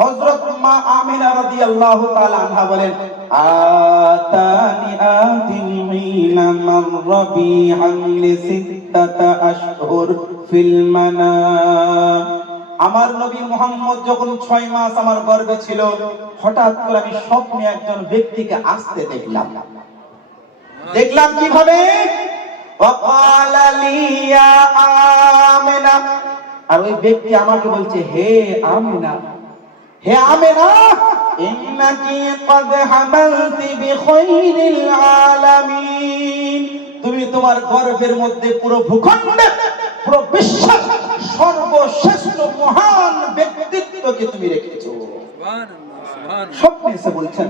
হযরত মা আমিনা রাদিয়াল্লাহু তাআলা আনহা বলেন, আতানি আতিমিনা আশহুর ফিল আমার নবী মুহাম্মদ যখন ছয় মাস আমার গর্ভে ছিল, হঠাৎ করে আমি স্বপ্নে একজন ব্যক্তিকে আসতে দেখলাম। দেখলাম কীভাবে? আর ওই ব্যক্তি আমাকে বলছে, হে আমিনা হে আমেনা ইন্নাকি কদ হামালতি বিখাইরিল আলামিন। তুমি তোমার গর্ভের মধ্যে পুরো ভূখণ্ড পুরো বিশ্ব সর্বশ্রেষ্ঠ মহান ব্যক্তিত্বকে তুমি রেখেছো। স্বপ্নে বলছেন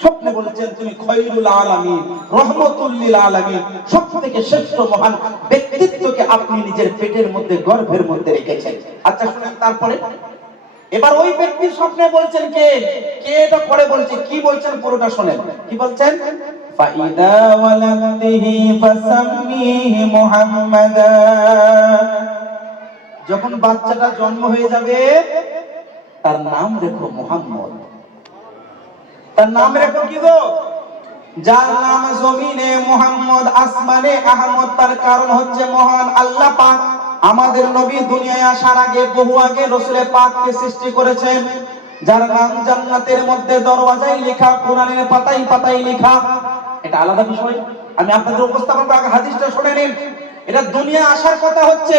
স্বপ্নে বলছেন তুমি খৈরুল আলামিন রহমতুল্লিল আলামিন সব থেকে শ্রেষ্ঠ মহান ব্যক্তিত্বকে আপনি নিজের পেটের মধ্যে গর্ভের মধ্যে রেখেছেন। আচ্ছা শুনেন তারপরে। এবার ওই ব্যক্তির স্বপ্নে বলছেন কে? কে এটা পরে বলছে? কি বলছেন পুরোটা শোনেন। কি বলছেন? ফাইদা ওয়ালাদিহি ফাসাম্মিহি মুহাম্মাদা। যখন বাচ্চাটা জন্ম হয়ে যাবে, তার নাম রেখো মুহাম্মদ। তার নাম রেখো কি গো? যার নাম জমিনে মোহাম্মদ, আসমানে আহমদ, তার কারণ হচ্ছে মহান আল্লাহ পাক। আমাদের নবী দুনিয়ায় আসার আগে বহু আগে রসুলের পাককে সৃষ্টি করেছেন। যার নাম জান্নাতের মধ্যে দরওয়াজাই লেখা, কোরআনের পাতাই পাতাই লেখা। এটা আলাদা বিষয়। আমি আপনাদের উপস্থাপন হাদিসটা শুনে নিন। এটা দুনিয়া আসার কথা হচ্ছে,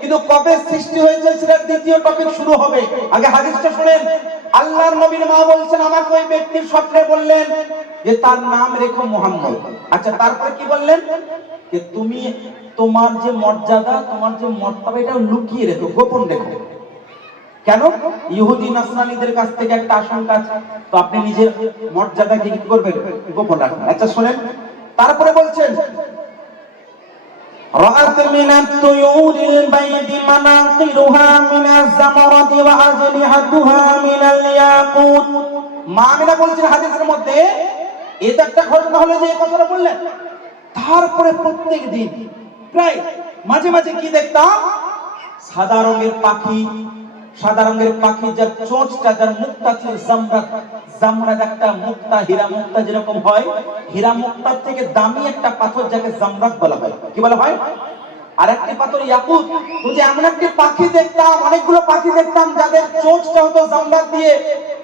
কিন্তু কবে সৃষ্টি হয়েছে সেটা দ্বিতীয় টপিক শুরু হবে। আগে হাদিসটা শুনেন। আল্লাহর নবীর মা বলছেন, আমাকে ওই ব্যক্তির স্বপ্নে বললেন যে তার নাম রেখো মোহাম্মদ। আচ্ছা তারপরে কি বললেন? যে তুমি তোমার যে মর্যাদা, তোমার যে মর্যাদা এটা লুকিয়ে রেখো, গোপন রেখো। কেন? ইহুদি, নাসরানীদের কাছ থেকে একটা আশঙ্কা আছে। তো আপনি নিজের মর্যাদাকে কি করবেন? গোপন রাখবেন। আচ্ছা শুনেন। তারপরে বলছেন رأت من الطيور البيض مناقرها من الزمرة وأجنحتها من الياقوت মা আমিনা বলছেন হাদিসের মধ্যে এটা একটা ঘটনা হলো যে এই কথাটা বললেন তারপরে প্রত্যেক দিন প্রায় মাঝে মাঝে কি দেখতাম সাদা রঙের পাখি সাদা রঙের পাখি যার চোঁচটা, যার মুখটা ছিল জামরাত। জামরাত একটা মুক্তা, হীরা মুক্তা যেরকম হয়, হীরা মুক্তার থেকে দামি একটা পাথর যাকে জামরাত বলা হয়। কি বলা হয়? আর একটি পাথর ইয়াকুত। এমন একটি পাখি দেখতাম, অনেকগুলো পাখি দেখতাম, যাদের চোঁচটা হতো জামরাত দিয়ে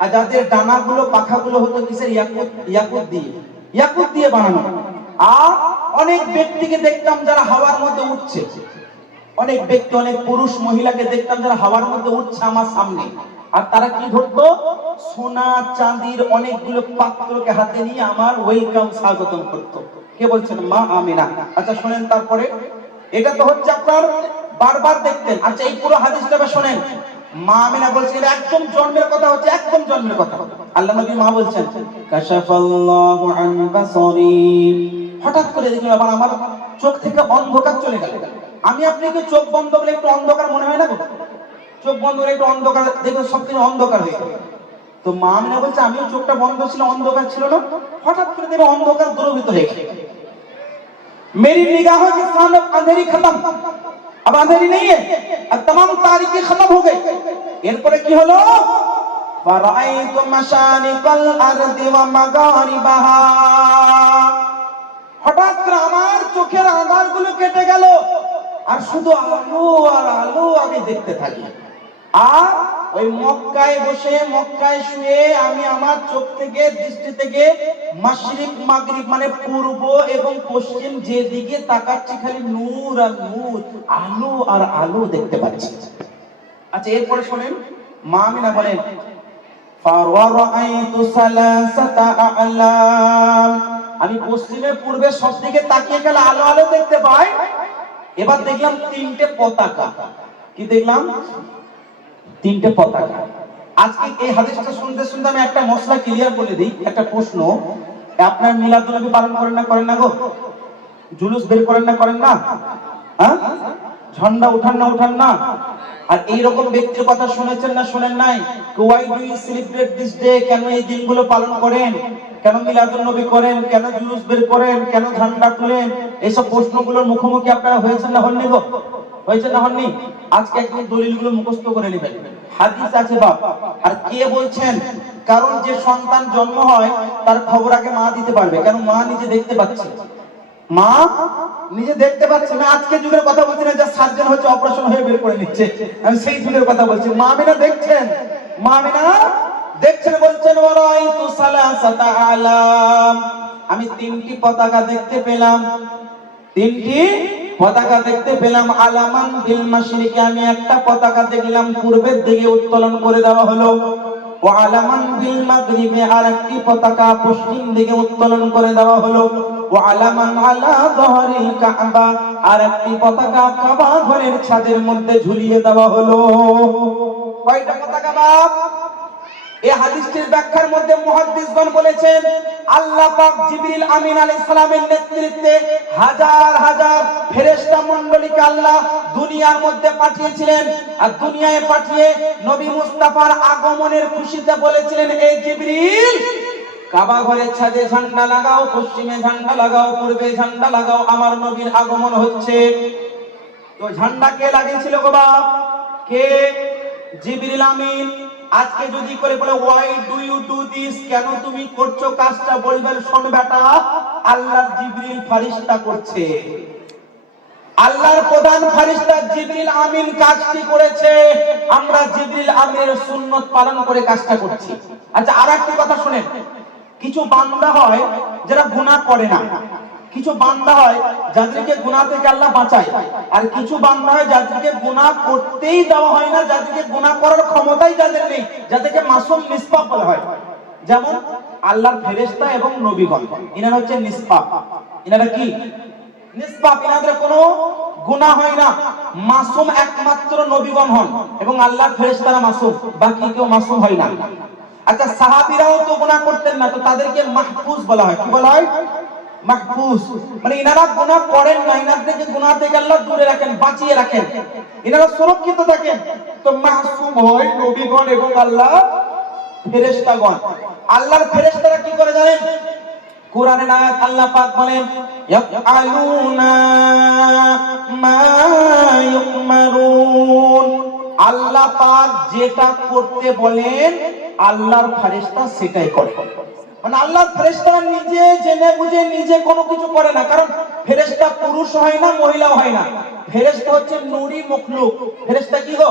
আর যাদের ডানাগুলো, পাখাগুলো হতো কিসের? ইয়াকুত ইয়াকুত দিয়ে। ইয়াকুত দিয়ে বানানো। আর অনেক ব্যক্তিকে দেখতাম যারা হাওয়ার মধ্যে উঠছে। অনেক ব্যক্তি, অনেক পুরুষ মহিলাকে দেখতাম যারা হাওয়ার মধ্যে উঠছে আমার সামনে। আর তারা কি ধরতো? সোনা, চাঁদির অনেকগুলো পাত্রকে হাতে নিয়ে আমার ওয়েলকাম স্বাগতম করতো। কে বলছেন? মা আমিনা। আচ্ছা শুনেন তারপরে। এটা তো হচ্ছে আপনার বারবার দেখতেন। আচ্ছা এই পুরো হাদিসটা শোনেন। মা আমিনা বলছেন একদম জন্মের কথা হচ্ছে, একদম জন্মের কথা। আল্লাহ নবী মা বলছেন, কাশাফাল্লাহু আন বাসারি। হঠাৎ করে দেখলাম আবার আমার চোখ থেকে অন্ধকার চলে গেল। আমি আপনাকে চোখ বন্ধ করে একটু অন্ধকার মনে হয় না চোখ বন্ধ করে একটু অন্ধকার, দেখবেন সব কিছু অন্ধকার হয়ে তো মা আমি না বলছে, আমিও চোখটা বন্ধ ছিল, অন্ধকার ছিল না। হঠাৎ করে দেবে অন্ধকার দ্রবিত হয়ে গেল। मेरी निगाहों के सामने এরপরে কি হলো? হঠাৎ করে আমার চোখের আধারগুলো কেটে গেল। আর শুধু আলো আর আলো আমি দেখতে থাকি। আর ওই মক্কায় বসে, মক্কায় শুয়ে আমি আমার চোখ থেকে, দৃষ্টি থেকে মাসরিক মাগরিক মানে পূর্ব এবং পশ্চিম যেদিকে তাকাচ্ছি খালি নূর আর নূর, আলো আর আলো দেখতে পাচ্ছি। আচ্ছা এরপরে শোনেন, মা আমি না বলেন আমি পশ্চিমে, পূর্বে সব দিকে তাকিয়ে গেলে আলো আলো দেখতে পাই। এবার দেখলাম তিনটে পতাকা। কি দেখলাম? তিনটে পতাকা। আজকে এই হাদিসটা শুনতে শুনতে আমি একটা মশলা ক্লিয়ার করে দিই, একটা প্রশ্ন। আপনার মিলাদুল নবী পালন করেন না করেন না গো? জুলুস বের করেন না করেন না? হ্যাঁ? ঝন্ডা উঠান না উঠান না? আর এই রকম ব্যক্তির কথা শুনেছেন না, শুনেন নাই? Why do you celebrate this day? কেন এই দিনগুলো পালন করেন? কেন মিলাদুল নবী করেন? কেন জুলুস বের করেন? কেন ঝান্ডা তুলেন? এইসব প্রশ্নগুলোর মুখোমুখি আপনারা হয়েছেন না হননি গো? হয়েছে না হননি? আজকে একদিন দলিলগুলো মুখস্থ করে নেবেন। হাদিস আছে বাপ। আর কে বলছেন? কারণ যে সন্তান জন্ম হয়, তার খবর আগে মা দিতে পারবে। কেন মা নিজে দেখতে পাচ্ছে? মা নিজে দেখতে পাচ্ছে না? আজকে যুগের কথা বলছি না যা সার্জন হচ্ছে অপারেশন হয়ে বের করে নিচ্ছে। আমি সেই যুগের কথা বলছি। মা মিনা দেখছেন? মা মিনা দেখছেন, বলছেন, ওয়ারাইতু সালাসাতা আলাম। আমি তিনটি পতাকা দেখতে পেলাম। তিনটি পতাকা দেখতে পেলাম। আলামান বিল মাশরিকে, আমি একটা পতাকা দেখলাম, পূর্বের দিকে উত্তোলন করে দেওয়া হলো। ও আলামান আর একটি পতাকা পশ্চিম দিকে উত্তোলন করে দেওয়া হলো। ও আলামান আলা কাবা আর একটি পতাকা কাবা ঘরের ছাদের মধ্যে ঝুলিয়ে দেওয়া হলো। কয়টা পতাকা বাপ? এই হাদিসটির ব্যাখ্যার মধ্যে মুহাদ্দিসগণ বলেছেন, আল্লাহ পাক জিবরিল আমিন আলাইহিস সালামের নেতৃত্বে হাজার হাজার ফেরেশতা মণ্ডলীকে আল্লাহ দুনিয়ার মধ্যে পাঠিয়েছিলেন আর দুনিয়ায় পাঠিয়ে নবী মুস্তাফার আগমনের খুশিতে বলেছিলেন এই জিবরিল, কাবা ঘরের ছাদে ঝান্ডা লাগাও, পশ্চিমে ঝান্ডা লাগাও, পূর্বে ঝান্ডা লাগাও, আমার নবীর আগমন হচ্ছে। তো ঝান্ডা কে লাগিয়েছিল গো বাপ? কে? জিবরিল আমিন। আজকে যদি করে বলে why do you do this কেন তুমি করছ কাজটা? বলবেন, শোন বেটা আল্লাহর জিবরিল ফারিস্তা করছে। আল্লাহর প্রধান ফারিস্তা জিবরিল আমিন কাজটি করেছে। আমরা জিবরিল আমিনের সুন্নত পালন করে কাজটা করছি। আচ্ছা আর একটি কথা শুনেন। কিছু বান্দা হয় যারা গুনাহ করে না। কিছু বান্দা হয় যাদেরকে গুনাহ থেকে আল্লাহ বাঁচায়। আর কিছু বান্দা হয় যাদেরকে গুনাহ করতেই দেওয়া হয় না, যাদেরকে গুনাহ করার ক্ষমতাই যাদের নেই, যাদেরকে মাসুম নিষ্পাপ বলা হয়। যেমন আল্লাহর ফেরেশতা এবং নবীগণ। এনারা হচ্ছে নিষ্পাপ। এনারা কি? নিষ্পাপ। এনাদের কোনো গুনাহ হয় না। মাসুম একমাত্র নবীগণ হন এবং আল্লাহর ফেরেশতারা মাসুম, বাকি কেউ মাসুম হয় না। আচ্ছা সাহাবীরাও তো গুনাহ করতেন না, তো তাদেরকে মাহফুজ বলা হয়। কি বলা হয়? মানে ইনারা গুনাহ করেন না গুনাহ থেকে আল্লাহ দূরে রাখেন, বাঁচিয়ে রাখেন। ইনারা সুরক্ষিত থাকেন। তো মাসুম হয় নবীগণ এবং আল্লাহ ফেরেশতাগণ। আল্লাহর ফেরেশতারা কি করে জানেন? কোরআনের আয়াত আল্লাহ পাক বলেন, ইয়াফআলুনা আল্লাহ পাক যেটা করতে বলেন, আল্লাহর ফেরেশতা সেটাই করে। মানে আল্লাহর ফেরেশতারা নিজে জেনে বুঝে নিজে কোনো কিছু করে না। কারণ ফেরেশতা পুরুষ হয় না মহিলা হয় না। ফেরেশতা হচ্ছে নুরি মখলুক। ফেরেশতা কি গো?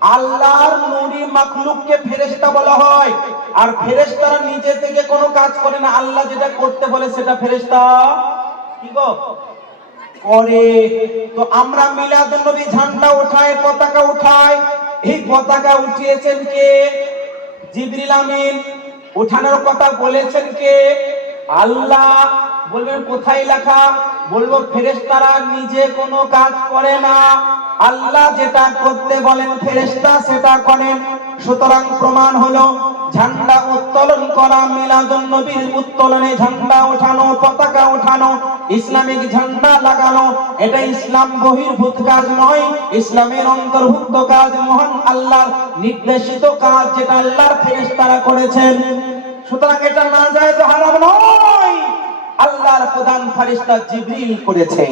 আল্লাহর নুরি মাখলুককে ফেরেশতা বলা হয়। আর ফেরেশতারা নিজে থেকে কোনো কাজ করে না। আল্লাহ যেটা করতে বলে সেটা ফেরেশতা কি গো? করে। তো আমরা মিলাদুন নবী ঝান্ডা উঠায়, পতাকা উঠায়। এই পতাকা উঠিয়েছেন কে? জিবরিল আমিন। উঠানোর কথা বলেছেন কে? আল্লাহ। বলবেন, কোথায় লেখা? বলব, ফেরেশতারা নিজে কোনো কাজ করে না। আল্লাহ যেটা করতে বলেন ফেরেস্তা সেটা করেন। সুতরাং প্রমাণ হলো, ঝান্ডা উত্তোলন করা, মিলাদুন নবীর উত্তোলনে ঝান্ডা ওঠানো, পতাকা ওঠানো, ইসলামিক ঝান্ডা লাগানো, এটা ইসলাম বহির্ভূত কাজ নয়, ইসলামের অন্তর্ভুক্ত কাজ, মহান আল্লাহর নির্দেশিত কাজ যেটা আল্লাহর ফেরেশতারা করেছেন। সুতরাং এটা না যায় তো হারাম নয়, আল্লাহর প্রধান ফারিস্তা জিবরিল করেছে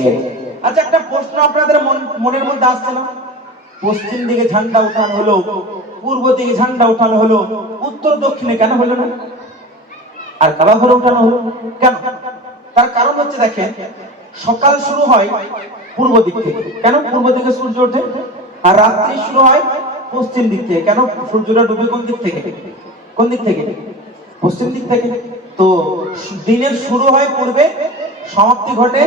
আচ্ছা একটা প্রশ্ন আপনাদের মন- মনের মধ্যে আসছে না? পশ্চিম দিকে ঝান্ডা উঠানো হলো, পূর্ব দিকে ঝান্ডা উঠানো হলো, উত্তর দক্ষিণে কেন হলো না? আর কাবা ঘরে উঠানো হলো কেন? তার কারণ হচ্ছে দেখেন, সকাল শুরু হয় পূর্ব দিক থেকে। কেন পূর্ব দিকে সূর্য ওঠে? আর রাত্রি শুরু হয় পশ্চিম দিক থেকে। কেন সূর্যটা ডুবে কোন দিক থেকে? কোন দিক থেকে? পশ্চিম দিক থেকে। তো দিনের শুরু হয় পূর্বে, সমাপ্তি ঘটে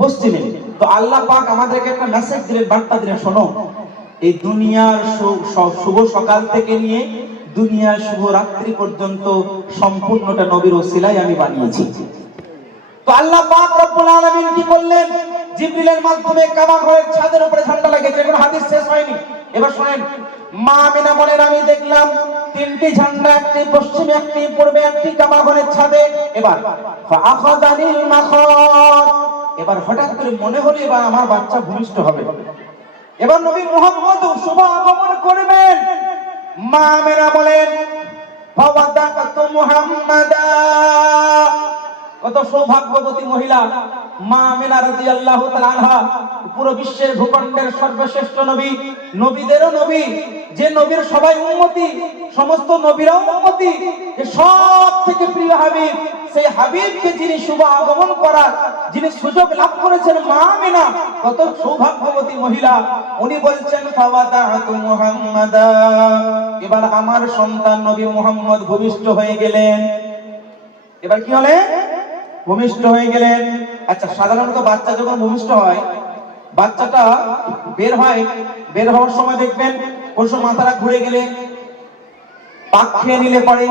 পশ্চিমে। তো আল্লাহ পাক আমাদেরকে একটা মেসেজ দিলেন, বার্তা দিলেন, শোনো এই দুনিয়ার শুভ সকাল থেকে নিয়ে দুনিয়ার শুভ রাত্রি পর্যন্ত সম্পূর্ণটা নবীর ওসিলায় আমি বানিয়েছি। তো আল্লাহ পাক রব্বুল আলামিন কি করলেন? জিবরিলের মাধ্যমে কাবা ঘরের ছাদের উপরে ঝান্ডা লাগিয়েছে। এখন হাদিস শেষ হয়নি। এবার শুনেন, মা আমিনা বলেন আমি দেখলাম, তিনটি ঝান্ডা একটি পশ্চিমে, একটি পূর্বে, একটি কাবা ঘরের ছাদে। এবার ফাআখাযানিল মাখাদ এবার হঠাৎ করে মনে হলো এবার আমার বাচ্চা ভূমিষ্ঠ হবে। এবার নবী মোহাম্মদ শুভ আগমন করবেন। মা মেরা বলেন ফাওয়াদাকাতু মুহাম্মাদা। কত সৌভাগ্যবতী মহিলা, মা আমিনা রাদিয়াল্লাহু তাআলা পুরো বিশ্বের ভূখণ্ডের সর্বশ্রেষ্ঠ নবী, নবীদেরও নবী, যে নবীর সবাই উম্মতি, সমস্ত নবীরাও উম্মতি যে সব থেকে প্রিয় হাবিব, সেই হাবিবকে যিনি শুভ আগমন করার, যিনি সুযোগ লাভ করেছেন মা আমিনা, কত সৌভাগ্যবতী মহিলা, উনি বলছেন এবার আমার সন্তান নবী মুহাম্মদ ভূমিষ্ঠ হয়ে গেলেন। এবার কি হলে ভূমিষ্ঠ হয়ে গেলেন। আচ্ছা সাধারণত বাচ্চা যখন ভূমিষ্ঠ হয়, বাচ্চাটা বের হয়, বের হওয়ার সময় দেখবেন কোন সময় মাথাটা ঘুরে গেলে পাক খেয়ে নিলে পরে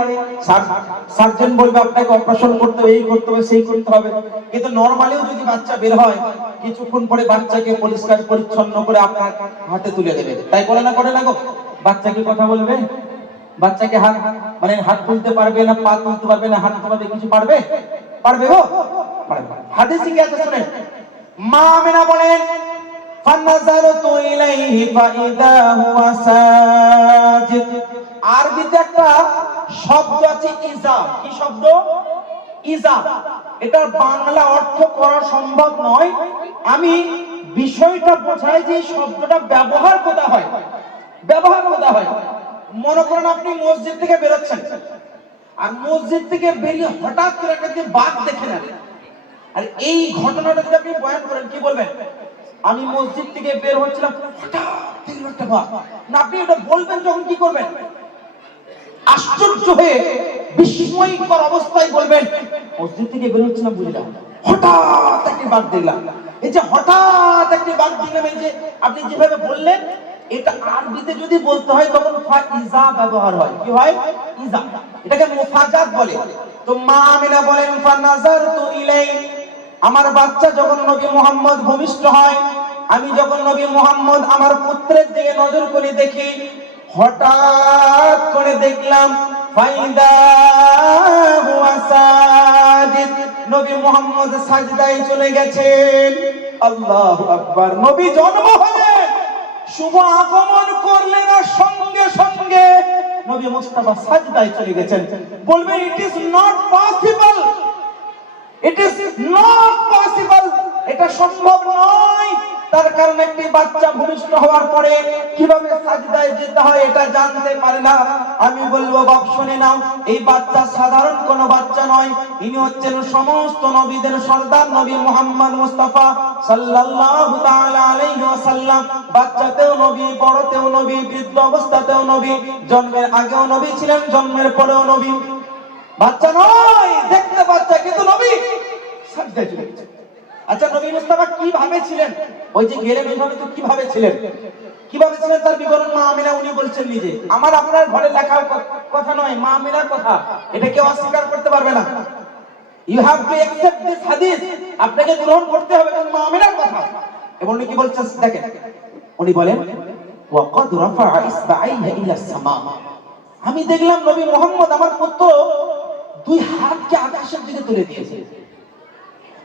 সার্জন বলবে, আপনাকে অপারেশন করতে হবে, এই করতে হবে, সেই করতে হবে। কিন্তু নরমালিও যদি বাচ্চা বের হয়, কিছুক্ষণ পরে বাচ্চাকে পরিষ্কার, পরিচ্ছন্ন করে আপনার হাতে তুলে দেবে। তাই করে না করে না গো? বাচ্চা কি কথা বলবে? বাচ্চাকে হাত মানে হাত তুলতে পারবে না, পা তুলতে পারবে না হাত তুলতে পারবে, কিছু পারবে? পারবে গো পারবে হাদিসে কি আছে শুনেন মা আমিনা বলেন فنظرت إليه فإذا هو ساجد আরবিতে একটা শব্দ আছে ইজা কি শব্দ ইজা এটার বাংলা অর্থ করা সম্ভব নয় আমি বিষয়টা বোঝাই যে এই শব্দটা ব্যবহার কোথা হয় ব্যবহার কোথা হয় মনে করেন আপনি মসজিদ থেকে বেরোচ্ছেন আর মসজিদ থেকে বেরিয়ে হঠাৎ করে একটা যে বাঘ দেখে নেন। আর এই ঘটনাটা যদি আপনি বয়ান করেন, কি বলবেন? আমি মসজিদ থেকে বের হচ্ছিলাম, হঠাৎ একটা না, আপনি এটা বলবেন যখন কি করবেন? আশ্চর্য হয়ে, বিস্ময়কর অবস্থায় বলবেন, মসজিদ থেকে বের হচ্ছিলাম বুঝলাম হঠাৎ একটি বাঘ দেখলাম। এই যে হঠাৎ একটি বাঘ দেখলাম, এই যে আপনি যেভাবে বললেন এটা আরবিতে যদি বলতে হয়, তখন ইজা ব্যবহার হয়। কি হয়? ইজা। এটাকে মুফাজাত বলে। তো মা আমিনা বলেন, ফানাজারতু ইলাই। আমার বাচ্চা যখন নবী মোহাম্মদ ভূমিষ্ঠ হয়, আমি যখন নবী মোহাম্মদ আমার পুত্রের দিকে নজর করে দেখি, হঠাৎ করে দেখলাম, ফাইদা হুয়া সাজিদ। নবী মোহাম্মদ সাজদায় চলে গেছেন। আল্লাহু আকবার। নবী জন্ম হলেন শুভ আগমন করলেন আর সঙ্গে সঙ্গে নবী মুস্তাফা সাজদায় চলে গেছেন। বলবেন it is not possible it is not possible এটা সম্ভব নয়। তার কারণ একটি বাচ্চা ভূমিষ্ঠ হওয়ার পরে কীভাবে সাজদায় যেতে হয় এটা জানতে পারে না। আমি বলব, বাপ, শুনে নাও, এই বাচ্চা সাধারণ কোন বাচ্চা নয়। ইনি হচ্ছেন সমস্ত নবীদের সর্দার, নবী মোহাম্মদ মুস্তাফা সাল্লাল্লাহু তাআলা আলাইহি ওয়াসাল্লাম। বাচ্চাতেও নবী, বড়তেও নবী, বৃদ্ধ অবস্থাতেও নবী, জন্মের আগেও নবী ছিলেন, জন্মের পরেও নবী। বাচ্চা নয়, দেখতে বাচ্চা, কিন্তু নবী সাজদায় চলে গেছে। আচ্ছা নবী মুস্তাফা কীভাবে ছিলেন ওই যে গেলেন ওইভাবে তো কীভাবে ছিলেন কীভাবে ছিলেন তার বিবরণ মা আমিনা? উনি বলছেন নিজে, আমার আপনার ঘরে লেখা কথা নয়, মা আমিনার কথা। এটা কেউ অস্বীকার করতে পারবে না। You have to accept this হাদিস আপনাকে গ্রহণ করতে হবে কারণ মা আমিনার কথা। এবং উনি কি বলছেন, দেখেন, উনি বলেন, ওয়াকাদ রাফা ইসবাইহা ইলা সামা। আমি দেখলাম নবী মোহাম্মদ আমার পুত্র দুই হাতকে আকাশের দিকে তুলে দিয়েছে।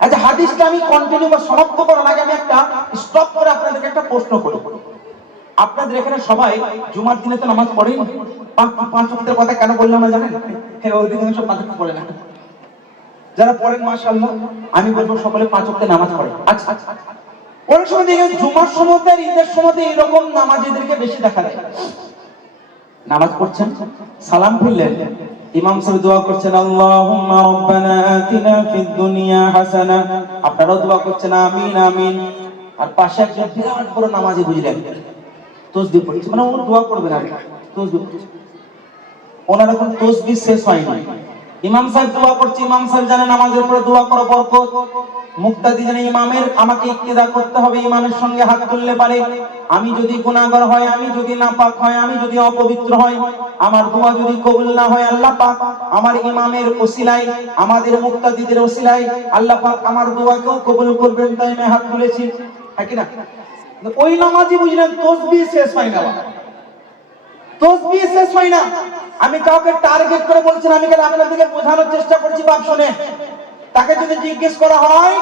আচ্ছা হাদিসটা আমি কন্টিনিউ বা সমাপ্ত করার আগে আমি একটা স্টপ করে আপনাদেরকে একটা প্রশ্ন করব আপনাদের এখানে সবাই জুমার দিনে তো নামাজ পড়েন পাঁচ ওয়াক্তের কথা কেন বললাম না জানেন? হ্যাঁ অধিকাংশ পাঁচ ওয়াক্ত পড়ে না। যারা পড়েন, মাশাআল্লাহ, আমি বলব সকলে পাঁচ ওয়াক্তে নামাজ পড়ে। আচ্ছা অনেক সময় দেখেন জুমার সময় আর ঈদের সময় এরকম নামাজিদেরকে বেশি দেখা যায়। নামাজ পড়ছেন, সালাম ফিরলেন ইমাম সাহেব দোয়া করছেন, আল্লাহুম্মা রাব্বানা আতিনা ফিদ দুনিয়া হাসানা। আপনারাও দোয়া করছেন, আমিন আমিন। আর পাশে একজন বিরাট বড় নামাজি বুঝলেন তসবিহ পড়ছে। মানে ওনার দোয়া করবেন আর তসবিহ ওনার এখন তসবিহ শেষ হয়নি। ইমাম সাহেব দোয়া করছে, ইমাম সাহেব জানেন নামাজের পরে দোয়া করো বরকত। মুক্তাদি জানে ইমামের, আমাকে ইক্তেদা করতে হবে, ইমামের সঙ্গে হাত তুললে পারে। আমি যদি গুনাহগার হয়, আমি যদি নাপাক হয়, আমি যদি অপবিত্র হয়, আমার দোয়া যদি কবুল না হয়, আল্লাহ পাক আমার ইমামের ওসিলায়, আমাদের মুক্তাদিদের ওসিলায়, আল্লাহ পাক আমার দোয়াকেও কবুল করবেন, তাই আমি হাত তুলেছি। হ্যাঁ কি না? ওই নামাজি বুঝলেন, তসবিহ শেষ হয় না। তসবিহ শেষ হয় না। আমি কাউকে টার্গেট করে বলছি আমি কেন আপনাদেরকে বোঝানোর চেষ্টা করছি, বাপ শুনে তাকে যদি জিজ্ঞেস করা হয়,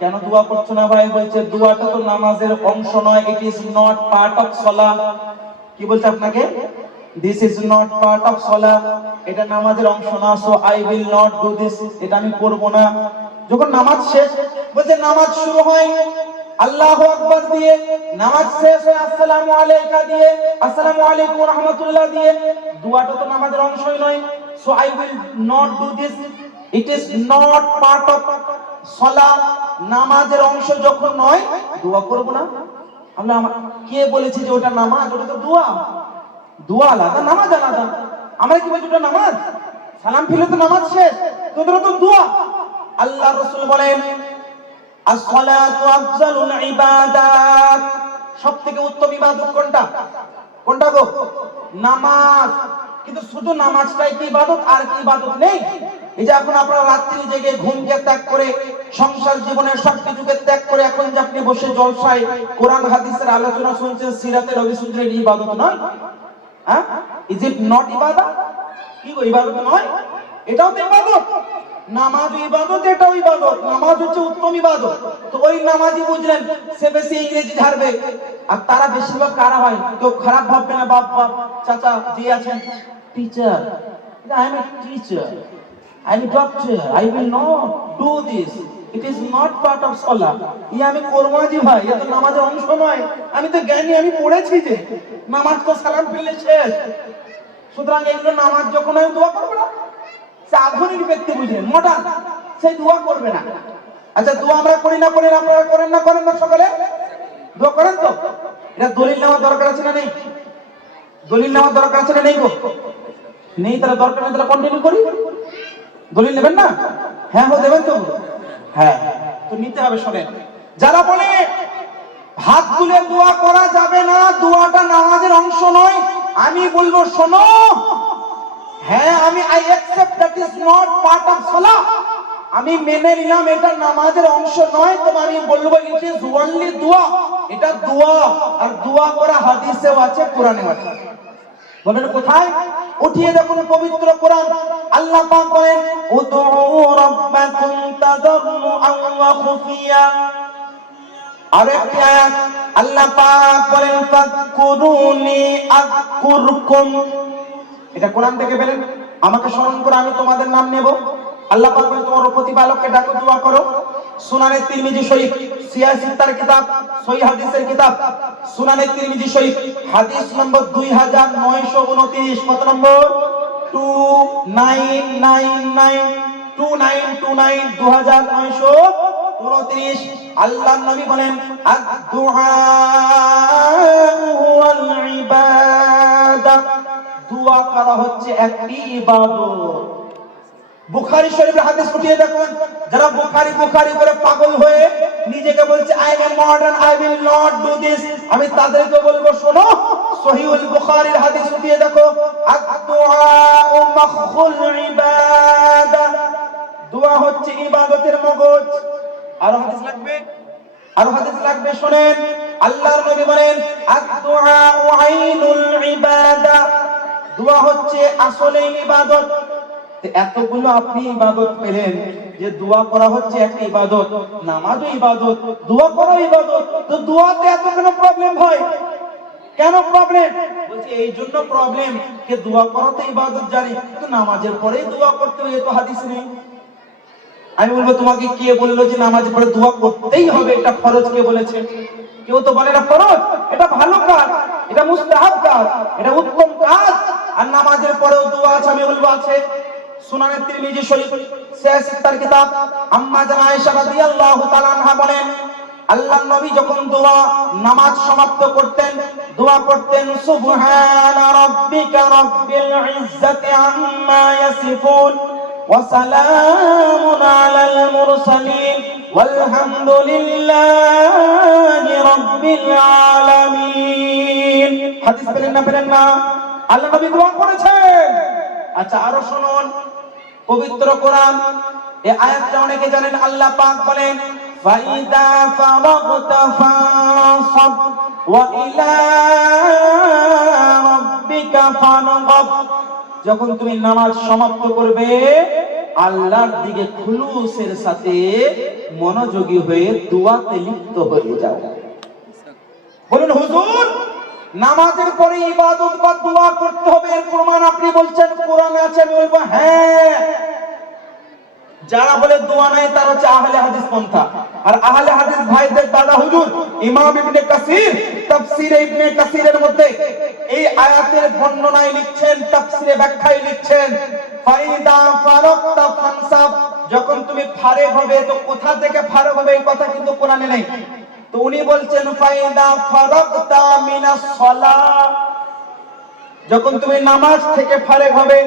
কেন দোয়া করছ না ভাই? বলছে, দোয়াটা তো নামাজের অংশ নয় it is not part of সলা কি বলছে আপনাকে? This is not part of সলা এটা নামাজের অংশ না so I will not do this এটা আমি করব না। যখন নামাজ শেষ, বলছে, নামাজ শুরু হয়, আল্লাহু আকবার দিয়ে, নামাজ শেষ হয়, আসসালামু আলাইকা দিয়ে, আসসালামু আলাইকুম রাহমাতুল্লাহ দিয়ে দুয়াটা তো নামাজের অংশই নয়। So I will not do this it is not part of সলা নামাজের অংশ যখন নয়, দোয়া করব না। আমরা আমা- কে বলেছে যে ওটা নামাজ? ওটা তো দোয়া। দোয়া আলাদা, নামাজ আলাদা। আমরা কি বলছি ওটা নামাজ? সালাম ফিরে তো নামাজ শেষ। তো ওটা তো দোয়া। আল্লাহ রসুল বলেন, আসসালাতু আফজালুল ইবাদাত। সবথেকে উত্তম ইবাদত কোনটা? কোনটা গো? নামাজ। কিন্তু শুধু নামাজটাই কি ইবাদত, আর কি ইবাদত নেই? এই যে এখন আপনারা রাত্রি জেগে ঘুমকে ত্যাগ করে, সংসার জীবনের সবকিছুকে ত্যাগ করে এখন যে আপনি বসে জলসায় কোরআন, হাদিসের আলোচনা শুনছেন, সিরাতে শুনছেন এটা ইবাদত নয়। হ্যাঁ? ইজ ইট নট ইবাদত? কি গো, ইবাদত নয়? এটাও তো ইবাদত। নামাজ ইবাদত, এটাও ইবাদত। নামাজ হচ্ছে উত্তম ইবাদত। তো ওই নামাজি বুঝলেন, সে বেশি ইংরেজি ঝাড়বে আর তারা বেশিরভাগ কারা হয়? কেউ খারাপ ভাববে না, বাপ বাপ, চাচা, যে আছেন teacher I am a teacher I am doctor I will not do this it is not part of সলা ই আমি কর্মাজি ভাই এটা তো নামাজের অংশ নয়, আমি তো জ্ঞানী, আমি পড়েছি যে, নামাজ তো সালাম ফেললে শেষ। সুতরাং এগুলো নামাজ যখন আমি দোয়া করব না। সে আধুনিক ব্যক্তি বুঝলেন মডার্ন সেই দোয়া করবে না। আচ্ছা দোয়া আমরা করি না করি না, আপনারা করেন না করেন না সকালে? দোয়া করেন তো। এটা দলিল নেওয়ার দরকার আছে না নেই? দলিল নেওয়ার দরকার আছে না নেই গো? নেই তারা দরকার নেই তারা কন্টিনিউ করি। দলিল নেবেন না? হ্যাঁ হো দেবেন তো। হ্যাঁ তো নিতে হবে শোনেন। যারা বলে হাত তুলে দোয়া করা যাবে না, দোয়াটা নামাজের অংশ নয়, আমি বলব শোনো। হ্যাঁ আমি I accept that is not part of সালাহ আমি মেনে নিলাম এটা নামাজের অংশ নয়, তবে আমি বলব ইট ইজ ওনলি দোয়া এটা দোয়া, আর দোয়া করা হাদিসেও আছে, কোরআনেও আছে। বলেন, কোথায়? উঠিয়ে দেখুন পবিত্র কোরআন। আল্লাহ পাক বলেন, উদউ রাব্বাকুম তাদাররুআন ওয়া খুফিয়া। আর একটি আয়াত, আল্লাহ পাক বলেন ফাকুরুনি আযকুরকুম এটা কোরআন থেকে পেলেন আমাকে স্মরণ করে, আমি তোমাদের নাম নেব। আল্লাহ পাক বলেন, তোমার প্রতিপালককে ডাকো, দোয়া করো। সুনানে তিরমিজি শরীফ সিয়াসিত্তার কিতাব সহিহ হাদিসের কিতাব। সুনানে তিরমিজি শরীফ, হাদিস নম্বর 2929 কত নম্বর? 2999 2929 2929 আল্লাহ নবী বলেন, আদ-দুআ করা হচ্ছে একটি ইবাদত। বুখারী শরীফের হাদিস উঠিয়ে দেখুন। যারা বুখারি বুখারী করে পাগল হয়ে নিজেকে বলছে I am modern I will not do this আমি তাদেরকে বলব, শোনো, সহিহুল বুখারীর হাদিস উঠিয়ে দেখো। আদ-দুআ মাখুল ইবাদা। দোয়া হচ্ছে ইবাদতের মগজ। আর হাদিস লাগবে? আর হাদিস লাগবে, শুনেন। আল্লাহর নবী বলেন আদ-দুআ আইনুল ইবাদা। দোয়া হচ্ছে আসলে ইবাদত। এতগুলো আপনি ইবাদত পেলেন যে দোয়া করা হচ্ছে একটা ইবাদত, নামাজও ইবাদত, দোয়া করা ইবাদত। তো দোয়াতে এত কেন প্রবলেম হয়? কেন প্রবলেম বলছি, এই জন্য প্রবলেম যে দোয়া করা তো ইবাদত জানি, কিন্তু নামাজের পরেই দোয়া করতে হয় তো হাদিস নেই। আমি বলব, তোমাকে কে বলল যে নামাজের পরে দোয়া করতেই হবে? এটা ফরজ কে বলেছে? কেউ তো বলে না ফরজ, এটা ভালো কাজ, এটা মুস্তাহাব কাজ, এটা উত্তম কাজ। আর নামাজের পরেও দোয়া আছে, আমি বলব, আছে। সুনানের তিরমিজি শরীফ, শেষ তার কিতাব। আম্মা জান আয়েশা রাদিয়াল্লাহু তাআলা আনহা বলেন আল্লাহ নবী যখন দোয়া, নামাজ সমাপ্ত করতেন, দোয়া করতেন সুবহান রাব্বিকা রাব্বিল ইজ্জাতি আম্মা ইয়াসিফুন ওয়া সালামুন আলাল মুরসালিন ওয়ালহামদুলিল্লাহি রাব্বিল আলামিন। হাদিস পেলেন না পেলেন না? আল্লাহ নবী দোয়া করেছেন। আচ্ছা আরও শুনুন। পবিত্র কোরআন। এই আয়াতটা অনেকে জানেন, আল্লাহ পাক বলেন, ফাইদা ফারাগতা ওয়া ইলা রাব্বিকা ফানগাব যখন তুমি নামাজ সমাপ্ত করবে, আল্লাহর দিকে খুলুসের সাথে মনোযোগী হয়ে দোয়াতে লিপ্ত হয়ে যাও। বলুন, হুজুর নামাজের পরে ইবাদত বা দোয়া করতে হবে, এর প্রমাণ আপনি বলছেন, কোরআনে আছে বলব হ্যাঁ। যারা বলে দোয়া নাই, তারা হচ্ছে আহলে হাদিস পন্থা। আর আহলে হাদিস ভাইদের দাদা হুজুর, ইমাম ইবনে কাসির, তাফসীরে ইবনে কাসিরের মধ্যে এই আয়াতের বর্ণনায় লিখছেন, তাফসীরে ব্যাখ্যায় লিখছেন, ফাইদা ফারাকতা ফানসাব। যখন তুমি ফারেক হবে, তো কোথা থেকে ফারেক হবে, এই কথা কিন্তু কোরআনে নেই। উনি বলছেন ফাইদা ফারাকতা মিনাস সালাহ যখন তুমি নামাজ থেকে ফারেক হবে,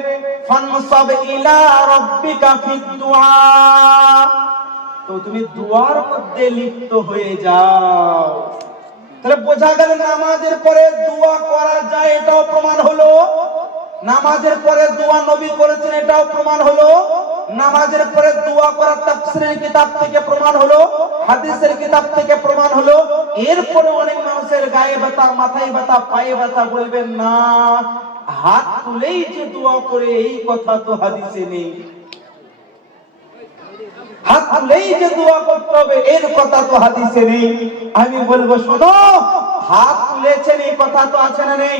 ফানসাব ইলা রাব্বিকা ফিদ দুআ। তো তুমি দুয়ার মধ্যে লিপ্ত হয়ে যাও। তাহলে বোঝা গেল নামাজের পরে দোয়া করা যায়, এটাও প্রমাণ হলো। নামাজের পরে দোয়া নবী করেছেন, এটাও প্রমাণ হলো। নামাজের পরে দোয়া করা তাফসীরের কিতাব থেকে প্রমাণ হলো, হাদিসের কিতাব থেকে প্রমাণ হলো, এরপরে অনেক মানুষের গায়ে ব্যথা, মাথায় ব্যথা, পায়ে ব্যথা বলবেন, না, হাত তুলেই যে দোয়া করে, এই কথা তো হাদিসে নেই। হাত তুলেই যে দোয়া করতে হবে, এর কথা তো হাদিসে নেই। আমি বলব, শোনো, হাত তুলেছেন, এই কথা তো আছে না নেই?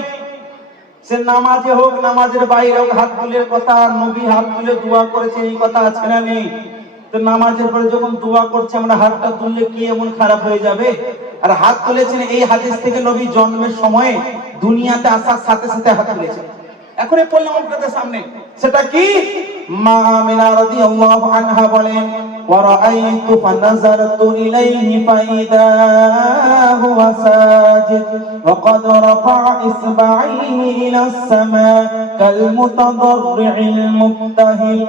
সে নামাজে হোক, নামাজের বাইরে হোক, হাত তুলের কথা, নবী হাত তুলে দোয়া করেছে, এই কথা আছে না নেই। তো নামাজের পরে যখন দোয়া করছে, আমরা হাতটা তুললে কি এমন খারাপ হয়ে যাবে? আর হাত তুলেছেন এই হাদিস থেকে নবী জন্মের সময় দুনিয়াতে আসার সাথে সাথে হাত তুলেছেন। এখনই পড়লাম আপনাদের সামনে সেটা কি মা আমিনা রাদিয়াল্লাহু আনহা বলেন ورأيت فنظرت إليه فإذا هو ساجد وقد رفع إصبعيه إلى السماء كالمتضرع المبتهل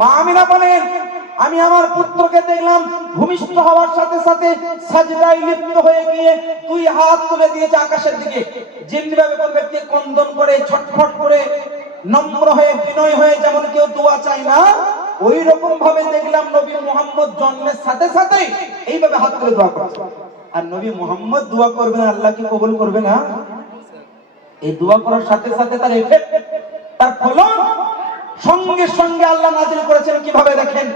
মা আমিনা বলেন আমি আমার পুত্রকে দেখলাম ভূমিষ্ঠ হওয়ার সাথে সাথে সাজদায় লিপ্ত হয়ে গিয়ে তুই হাত তুলে দিয়েছে আকাশের দিকে। যেমনিভাবে কোন ব্যক্তি কন্দন করে, ছটফট করে, নম্র হয়ে, বিনয় হয়ে যেমন কেউ দোয়া চায় না ওই রকম ভাবে দেখলাম নবী মোহাম্মদ জন্মের সাথে সাথে এইভাবে হাত তুলে দোয়া করছে। আর নবী মোহাম্মদ দোয়া করবে না, আল্লাহ কি কবুল করবে না? এই দোয়া করার সাথে সাথে তার এফেক্ট তার ফলন সঙ্গে সঙ্গে আল্লাহ নাজিল করেছেন কিভাবে দেখেন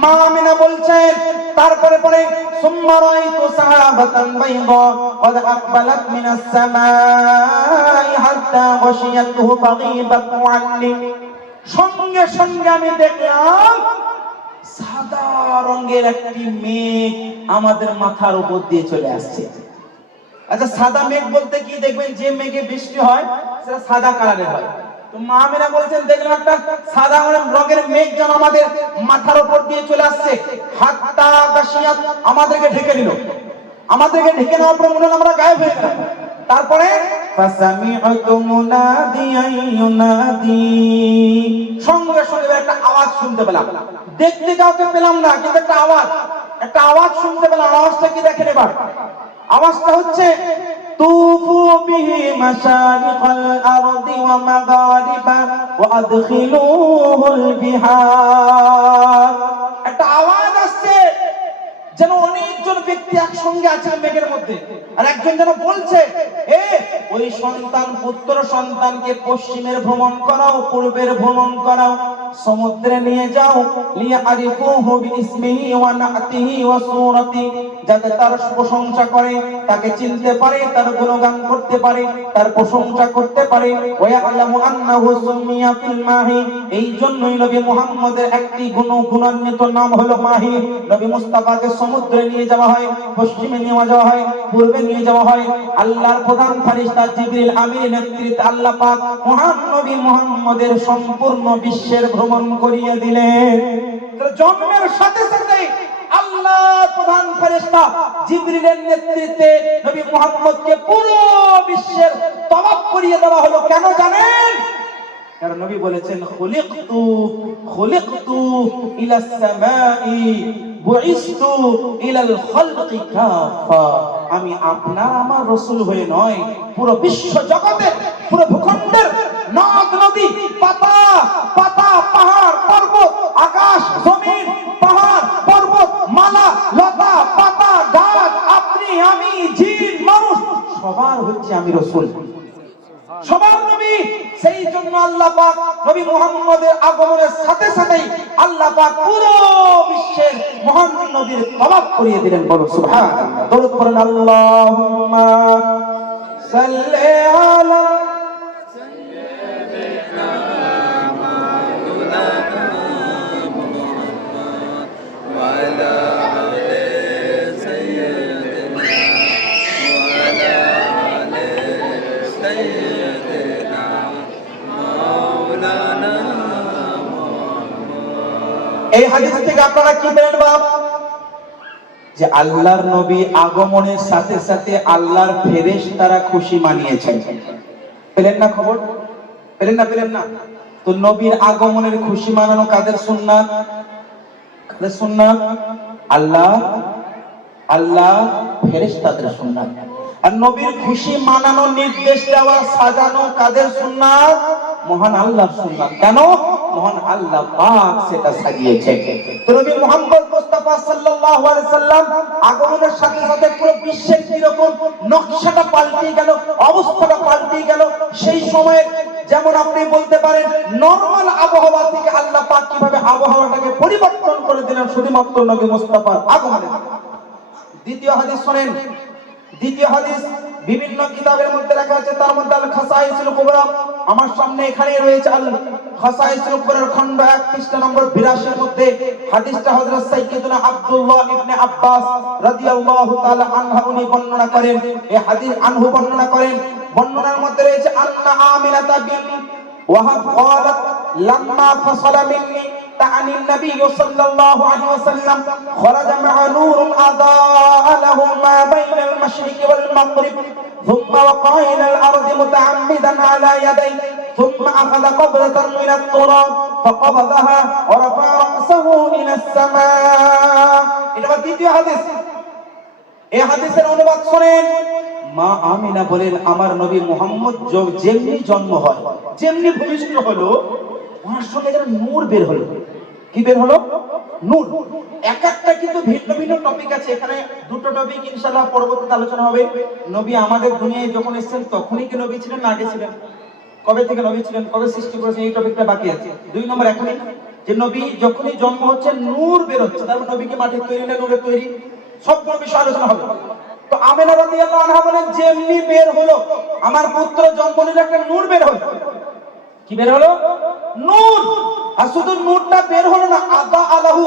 মা আমিনা বলছেন তারপরে পরে সুম্মা রাআইতু সাহাবাতান বাইদা قد اقبلت من السماء حتى غشيته فغيبت عني সঙ্গে সঙ্গে আমি দেখলাম সাদা রঙের একটি মেঘ আমাদের মাথার উপর দিয়ে চলে আসছে আচ্ছা সাদা মেঘ বলতে কি দেখবেন যে মেঘে বৃষ্টি হয় সেটা সাদা কালারের হয় বলছেন, দেখলাম একটা সাদা রঙের আমাদের মাথার দিয়ে চলে আমাদেরকে ঢেকে আমাদেরকে ঢেকে নেওয়ার পর মনে আমরা গায়েব হয়ে গেলাম। তারপরে সঙ্গে সঙ্গে একটা আওয়াজ শুনতে পেলাম। দেখতে কাউকে পেলাম না, কিন্তু একটা আওয়াজ। একটা আওয়াজ শুনতে পেলাম, আওয়াজটা কি দেখেন এবার? আওয়াজটা হচ্ছে মাগারিবা ওয়া একটা আওয়াজ যেন অনেকজন ব্যক্তি একসঙ্গে আছে মেঘের মধ্যে। আর একজন যেন বলছে, এ, ওই সন্তান, পুত্র সন্তানকে পশ্চিমের ভ্রমণ করাও, পূর্বের ভ্রমণ করাও। সমুদ্রে নিয়ে যাও লিয়া আরিফুহু বিইসমিহি ওয়া নাতিহি ওয়া সূরাতি। যাতে তার প্রশংসা করে, তাকে চিনতে পারে, তার গুণগান করতে পারে, তার প্রশংসা করতে পারে। ওয়া ইয়ালামু আন্নাহু সুমিয়া ফিল মাহি। এই জন্যই নবী মুহাম্মদের একটি গুণ গুণান্বিত নাম হলো মাহি। নবী মুস্তাফাকে সমুদ্রে নিয়ে যাওয়া হয়, পশ্চিমে নিয়ে যাওয়া হয়, পূর্বে নিয়ে যাওয়া হয়। আল্লাহর প্রধান ফেরেশতা জিবরিল আমির নেতৃত্বে আল্লাহ পাক মহান নবী মুহাম্মদের সম্পূর্ণ বিশ্বের ভ্রমণ করিয়ে দিলেন। জন্মের সাথে সাথে আল্লাহ প্রধান ফেরেশতা জিবরিলের নেতৃত্বে নবী মুহাম্মদকে পুরো বিশ্বের তওয়াফ করিয়ে দেওয়া হলো। কেন জানেন? কারণ নবী বলেছেন, খুলিকতু খুলিকতু ইলাস সামাই, বুইস্তু ইলাল খালকি কাফা। আমি আপনার আমার রাসূল হয়ে নয়, পুরো বিশ্ব জগতে পুরো ভূখণ্ডের নদ নদী পাতা পাতা পাহাড় পর্বত আকাশ, জমিন, পাহাড়, পর্বত, মালা, লতা, পাতা, গাছ, আপনি, আমি জিন মানুষ, সবার হচ্ছে আমি রাসূল। সবার নবী, সেই জন্য আল্লাহ পাক নবী মুহাম্মদের আগমনের সাথে সাথেই আল্লাহ পাক পুরো বিশ্বের মহান নবীর তওয়াফ করিয়ে দিলেন। বলো সুবহানাল্লাহ। দরুদ পড়েন, আল্লাহুম্মা সাল্লি আলা এই হাদিস থেকে আপনারা কি পেলেন বাপ? যে আল্লাহর নবী আগমনের সাথে সাথে আল্লাহর ফেরেশ তারা খুশি মানিয়েছেন। পেলেন না খবর? পেলেন না পেলেন না? তো নবীর আগমনের খুশি মানানো কাদের সুন্নাত কাদের সুন্নাত আল্লাহ আল্লাহ ফেরেশতাদের সুন্নাত আর নবীর খুশি মানানো নির্দেশ দেওয়া, সাজানো কাদের সুন্নাত মহান আল্লাহর সুন্নাত কেন? মহান আল্লাহ পাক সেটা সাজিয়েছে তো নবী মুহাম্মদ মুস্তাফা সাল্লাল্লাহু আলাইহি সাল্লাম আগমনের সাথে সাথে পুরো বিশ্বের কীরকম নকশাটা পাল্টে গেল, অবস্থাটা পাল্টে গেল। সেই সময়ে যেমন আপনি বলতে পারেন, নরমাল আবহাওয়া থেকে আল্লাহ পাক কীভাবে আবহাওয়াটাকে পরিবর্তন করে দিলেন, শুধুমাত্র নবী মুস্তাফার আগমনে। দ্বিতীয় হাদিস শুনেন। দ্বিতীয় হাদিস বিভিন্ন কিতাবের মধ্যে লেখা আছে, তার মধ্যে আল খাসাইসুল কুবরা। আমার সামনে এখানে রয়েছে আল খাসাইসুল কুবরার খন্ড 1 পৃষ্ঠা নম্বর 82 এর মধ্যে। হাদিসটা হযরত সাইয়্যিদুনা আব্দুল্লাহ ইবনে আব্বাস রাদিয়াল্লাহু তাআলা আনহু উনি বর্ণনা করেন। এই হাদিস আনহু বর্ণনা করেন। বর্ণনার মধ্যে রয়েছে, আন্না আমিনাতা বিন ওয়াহাব ক্বালাত লাম্মা ফাসালা মিন্নি تعني النبي صلى الله عليه وسلم خرج مع نور أضاء له ما بين المشرق والمغرب ثم وقع إلى الأرض متعمدا على يديه ثم أخذ قبضة من التراب فقبضها ورفع رأسه إلى السماء إلى দ্বিতীয় হাদিস এই হাদিসের অনুবাদ শুনেন মা আমিনা বলেন আমার নবী মোহাম্মদ জ- যেমনি জন্ম হয় যেমনি ভূমিষ্ঠ হলো ওনার সঙ্গে যেন নূর বের হলো কি বের হলো? নূর। এক একটা কিন্তু ভিন্ন ভিন্ন টপিক আছে। এখানে দুটো টপিক ইনশাআল্লাহ পরবর্তীতে আলোচনা হবে। নবী আমাদের দুনিয়ায় যখন এসেছেন, তখনই কি নবী ছিলেন না আগে ছিলেন? কবে থেকে নবী ছিলেন? কবে সৃষ্টি করেছেন? এই টপিকটা বাকি আছে। দুই নম্বর এখনই, যে নবী যখনই জন্ম হচ্ছে, নূর বের হচ্ছে। তারপর নবীকে মাটির তৈরি না নূরের তৈরি? সবগুলো বিষয় আলোচনা হবে। তো আমেনা রাদিয়াল্লাহু আনহা বলেন, যেমনি বের হলো, আমার পুত্র জন্ম নিলে একটা নূর বের হলো কি বের হলো? নূর। আর শুধু নূরটা বের হলো না আদা আলাহু।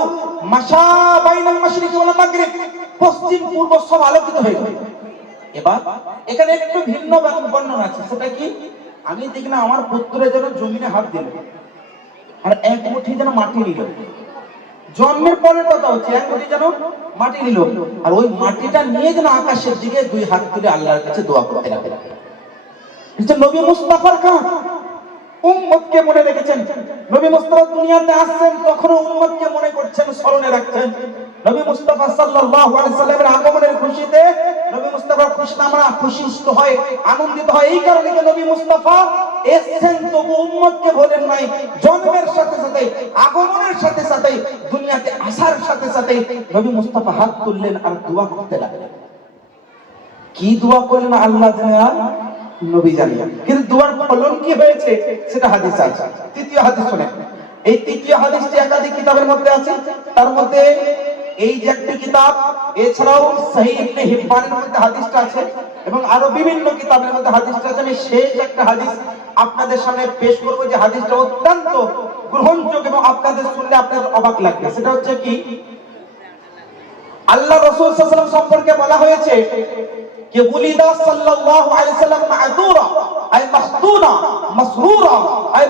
মাশা বাইনাল মাশরিকি ওয়াল মাগরিব। পশ্চিম, পূর্ব সব আলোকিত হয়ে গেল। এবার এখানে একটু ভিন্ন বর্ণনা আছে। সেটা কি? আমি দেখি না, আমার পুত্রে যেন জমিনে হাত দিল। আর এক মুঠি যেন মাটি নিল। জন্মের পরের কথা হচ্ছে, এক মুঠি যেন মাটি নিল। আর ওই মাটিটা নিয়ে যেন আকাশের দিকে দুই হাত তুলে আল্লাহর কাছে দোয়া করতে লাগে নবী মুস্তাফার উম্মতকে মনে রেখেছেন। নবী মুস্তাফা দুনিয়াতে আসছেন তখনও উম্মতকে মনে করছেন, স্মরণে রাখছেন। নবী মুস্তাফা সাল্লাল্লাহু আলাইহি সাল্লামের আগমনের খুশিতে নবী মুস্তাফার খুশিতে আমরা খুশিষ্ট হয়, আনন্দিত হয়। এই কারণে যে নবী মুস্তাফা এসেছেন, তবু উম্মতকে বলেন নাই। জন্মের সাথে সাথে, আগমনের সাথে সাথে, দুনিয়াতে আসার সাথে সাথে নবী মুস্তাফা হাত তুললেন আর দোয়া করতে লাগলেন। কি দোয়া করলেন আল্লাহ জানে আর? নবী জানে। কিন্তু দোয়ার ফলন কি হয়েছে? সেটা হাদিস আছে। তৃতীয় হাদিস শুনে এই তৃতীয় হাদিসটি একাধিক কিতাবের মধ্যে আছে। তার মধ্যে এই যে একটি কিতাব, এছাড়াও ইবনে হিব্বানের মধ্যে হাদিসটা আছে এবং আরও বিভিন্ন কিতাবের মধ্যে হাদিসটা আছে। আমি শেষ একটা হাদিস আপনাদের সামনে পেশ করব যে হাদিসটা অত্যন্ত গ্রহণযোগ্য এবং আপনাদের শুনলে আপনাদের অবাক লাগবে। সেটা হচ্ছে কি, আল্লাহ রাসূল সাল্লাল্লাহু সম্পর্কে বলা হয়েছে যে সাল্লাল্লাহু আলাইহি মা'দুরা আই মাখতুনা মাসরুরা আই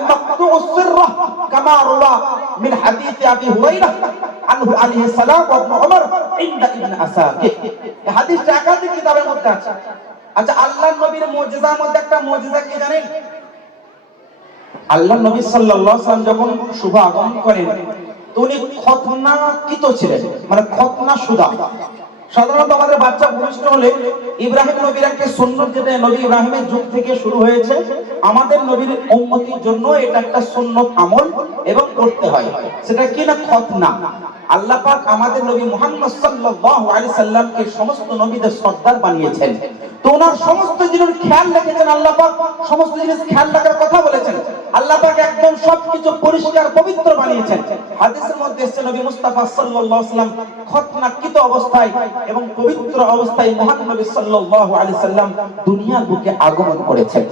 এই হাদিসটা একাধিক কিতাবের মধ্যে আছে। আচ্ছা আল্লাহর নবীর মুজিজার মধ্যে একটা মুজিজা কি জানেন? আল্লাহ নবী সাল্লাল্লাহু আলাইহি সাল্লাম যখন শুভ আগমন করেন, তো উনি খতনাকৃত ছিলেন মানে খতনা সুদা সাধারণত আমাদের বাচ্চা ভূমিষ্ঠ হলে ইব্রাহিম নবীর একটা সুন্নত যেটা নবী ইব্রাহিমের যুগ থেকে শুরু হয়েছে, আমাদের নবীর উন্মতির জন্য এটা একটা সুন্নত আমল এবং করতে হয়। সেটা কি না? খতনা। আমাদের নবী সাল্লামকে সমস্ত নবীদের সর্দার বানিয়েছেন। তো ওনার সমস্ত জিনিস খেয়াল রেখেছেন সমস্ত জিনিস খেয়াল রাখার কথা বলেছেন। একদম সবকিছু পরিষ্কার, পবিত্র বানিয়েছেন। হাদিসের মধ্যে এসেছে নবী মুস্তাফা সাল্লাম অবস্থায় এবং পবিত্র অবস্থায় মহান নবী সাল্লাল্লাহু আলাইহি সাল্লাম দুনিয়ার বুকে আগমন করেছেন।